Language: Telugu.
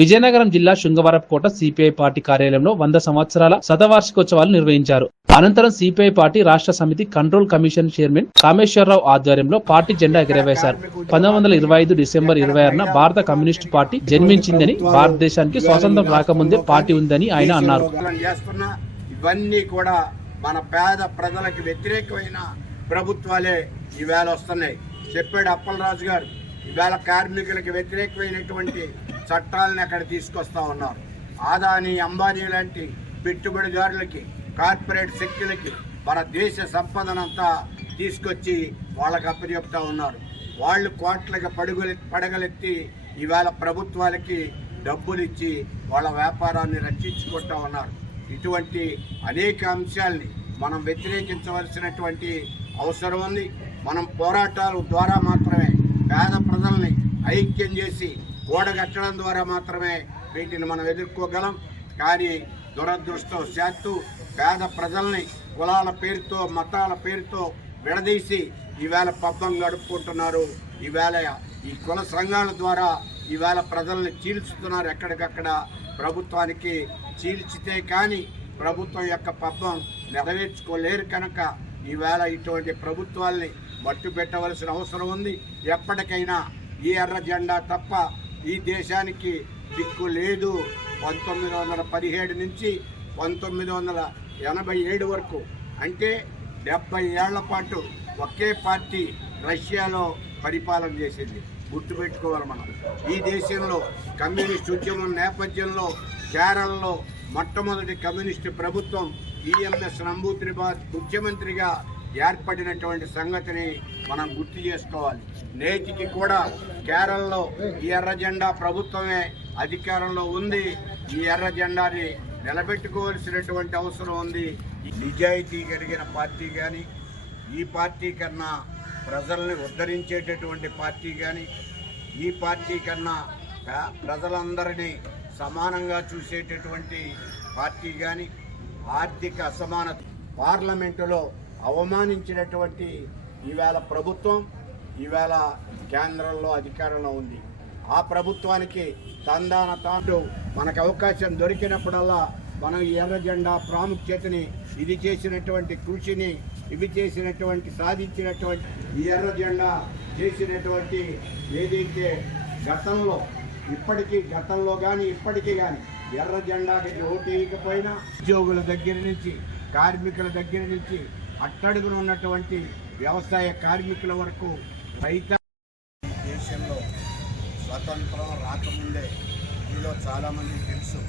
విజయనగరం జిల్లా శృంగవరపుకోట సిపిఐ పార్టీ కార్యాలయంలో వంద సంవత్సరాల శతవార్షికోత్సవాలు నిర్వహించారు. అనంతరం సిపిఐ పార్టీ రాష్ట్ర సమితి కంట్రోల్ కమిషన్ చైర్మన్ కామేశ్వరరావు ఆధ్వర్యంలో పార్టీ జెండా ఎగరవేశారు. పంతొమ్మిది వందల ఇరవై ఐదు డిసెంబర్ ఇరవై ఆరున భారత కమ్యూనిస్టు పార్టీ జన్మించిందని భారతదేశానికి స్వాతంత్రం రాకముందే పార్టీ ఉందని ఆయన అన్నారు. ఇవన్నీ కూడా మన పేద ప్రజలకు వ్యతిరేకమైన ప్రభుత్వాలే ఈవేళ వస్తున్నాయి. చెప్పాడు అప్పలరాజు గారు ఈవేళ కార్మికులకు వ్యతిరేకమైనటువంటి చట్టాలను అక్కడ తీసుకొస్తా ఉన్నారు. ఆదాని అంబానీ లాంటి పెట్టుబడిదారులకి కార్పొరేట్ శక్తులకి మన దేశ సంపదనంతా తీసుకొచ్చి వాళ్ళకి అప్పచెప్తా ఉన్నారు. వాళ్ళు కోట్లకి పడుగులు పడగలెత్తి ఇవాళ ప్రభుత్వాలకి డబ్బులు ఇచ్చి వాళ్ళ వ్యాపారాన్ని రక్షించుకుంటా ఉన్నారు. ఇటువంటి అనేక అంశాల్ని మనం వ్యతిరేకించవలసినటువంటి అవసరం ఉంది. మనం పోరాటాల ద్వారా మాత్రమే పేద ప్రజల్ని ఐక్యం చేసి కూడగట్టడం ద్వారా మాత్రమే వీటిని మనం ఎదుర్కోగలం. కానీ దురదృష్టవశాత్తు పేద ప్రజల్ని కులాల పేరుతో మతాల పేరుతో విడదీసి ఈవేళ పబ్బం గడుపుకుంటున్నారు. ఈవేళ ఈ కుల సంఘాల ద్వారా ఈవేళ ప్రజల్ని చీల్చుతున్నారు ఎక్కడికక్కడ. ప్రభుత్వానికి చీల్చితే కానీ ప్రభుత్వం యొక్క పబ్బం నెరవేర్చుకోలేరు కనుక ఈవేళ ఇటువంటి ప్రభుత్వాల్ని మట్టు పెట్టవలసిన అవసరం ఉంది. ఎప్పటికైనా ఈ ఎర్ర జెండా తప్ప ఈ దేశానికి దిక్కు లేదు. పంతొమ్మిది వందల పదిహేడు నుంచి పంతొమ్మిది వందల ఎనభై ఏడు వరకు. అంటే డెబ్బై ఏళ్ళ పాటు ఒకే పార్టీ రష్యాలో పరిపాలన చేసింది. గుర్తుపెట్టుకోవాలి మనం. ఈ దేశంలో కమ్యూనిస్ట్ ఉద్యమం నేపథ్యంలో కేరళలో మొట్టమొదటి కమ్యూనిస్టు ప్రభుత్వం ఈఎంఎస్ నంబూత్రిబాద్ ముఖ్యమంత్రిగా ఏర్పడినటువంటి సంగతిని మనం గుర్తు చేసుకోవాలి. నేటికి కూడా కేరళలో ఈ ఎర్ర జెండా ప్రభుత్వమే అధికారంలో ఉంది. ఈ ఎర్ర జెండాని నిలబెట్టుకోవాల్సినటువంటి అవసరం ఉంది. ఈ నిజాయితీ కలిగిన పార్టీ కానీ ఈ పార్టీ కన్నా ప్రజల్ని ఉద్ధరించేటటువంటి పార్టీ కానీ ఈ పార్టీ కన్నా ప్రజలందరినీ సమానంగా చూసేటటువంటి పార్టీ కానీ ఆర్థిక అసమానత పార్లమెంటులో అవమానించినటువంటి ఈవేళ ప్రభుత్వం ఈవేళ కేంద్రంలో అధికారంలో ఉంది. ఆ ప్రభుత్వానికి తందాన తాండు మనకు అవకాశం దొరికినప్పుడల్లా మనం ఈ ఎర్ర జెండా ప్రాముఖ్యతని ఇది చేసినటువంటి కృషిని ఇవి చేసినటువంటి సాధించినటువంటి ఈ ఎర్ర జెండా చేసినటువంటి ఏదైతే గతంలో ఇప్పటికీ గతంలో కానీ ఇప్పటికీ కానీ ఎర్ర జెండాకి ఓటేయకపోయినా ఉద్యోగుల దగ్గర నుంచి కార్మికుల దగ్గర నుంచి అట్టడుగున ఉన్నటువంటి వ్యవసాయ కార్మికుల వరకు రైత దేశంలో స్వతంత్రం రాకముందే మీలో చాలా మంది తెలుసు